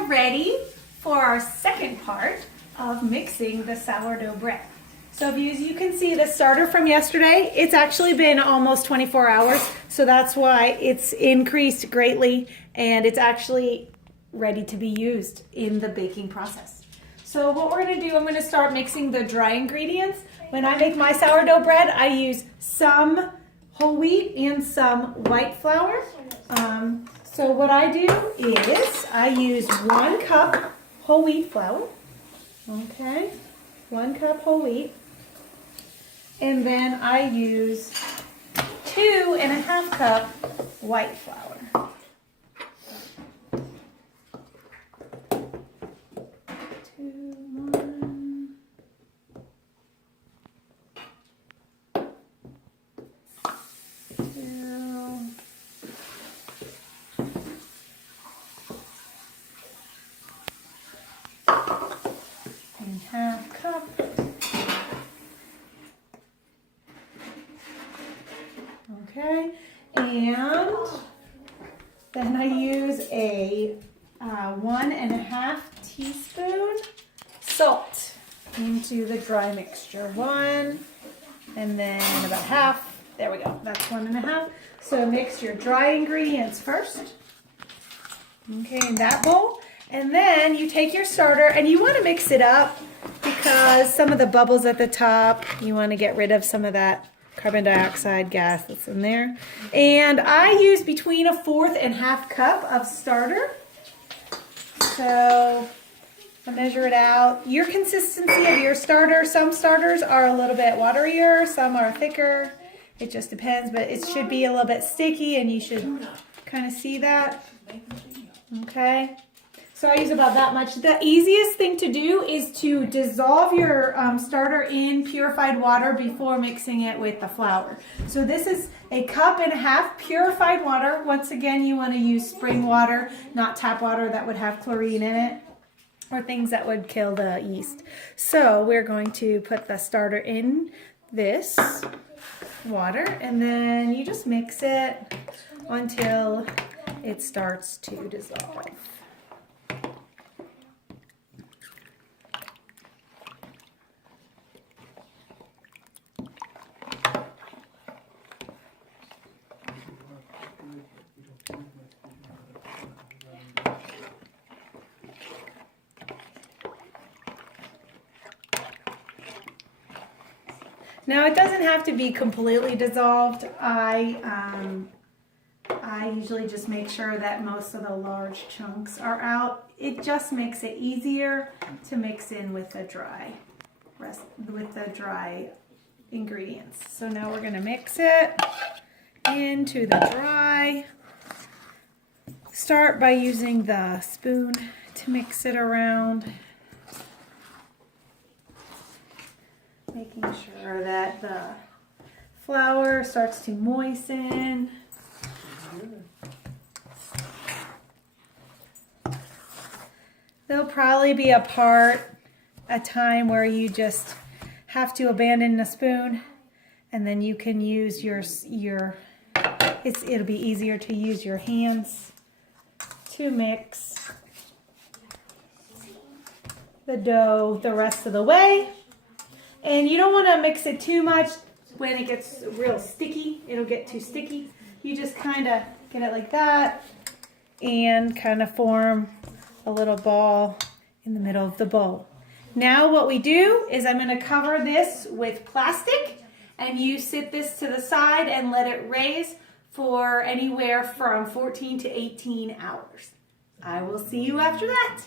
are ready for our second part of mixing the sourdough bread. So as you can see, the starter from yesterday, it's actually been almost 24 hours, so that's why it's increased greatly, and it's actually ready to be used in the baking process. So what we're going to do, I'm going to start mixing the dry ingredients. When I make my sourdough bread, I use some whole wheat and some white flour. So what I do is I use 1 cup whole wheat flour, okay, 1 cup whole wheat, and then I use 2½ cup white flour. Half cup. Okay, and then I use a 1½ teaspoon salt into the dry mixture. 1, and then about half. There we go. That's 1½. So mix your dry ingredients first. Okay, in that bowl. And then you take your starter and you want to mix it up because some of the bubbles at the top, you want to get rid of some of that carbon dioxide gas that's in there. And I use between 1/4 and 1/2 cup of starter. So I measure it out. Your consistency of your starter, some starters are a little bit waterier, some are thicker. It just depends, but it should be a little bit sticky and you should kind of see that. Okay. So I use about that much. The easiest thing to do is to dissolve your starter in purified water before mixing it with the flour. So this is 1.5 cups purified water. Once again, you want to use spring water, not tap water that would have chlorine in it or things that would kill the yeast. So we're going to put the starter in this water and then you just mix it until it starts to dissolve. Now it doesn't have to be completely dissolved. I usually just make sure that most of the large chunks are out. It just makes it easier to mix in with the dry ingredients. So now we're going to mix it into the dry. Start by using the spoon to mix it around. Making sure that the flour starts to moisten. There'll probably be a time where you just have to abandon the spoon and then you can use it'll be easier to use your hands to mix the dough the rest of the way. And you don't want to mix it too much when it gets real sticky. It'll get too sticky. You just kind of get it like that and kind of form a little ball in the middle of the bowl. Now what we do is I'm going to cover this with plastic and you sit this to the side and let it raise for anywhere from 14 to 18 hours. I will see you after that.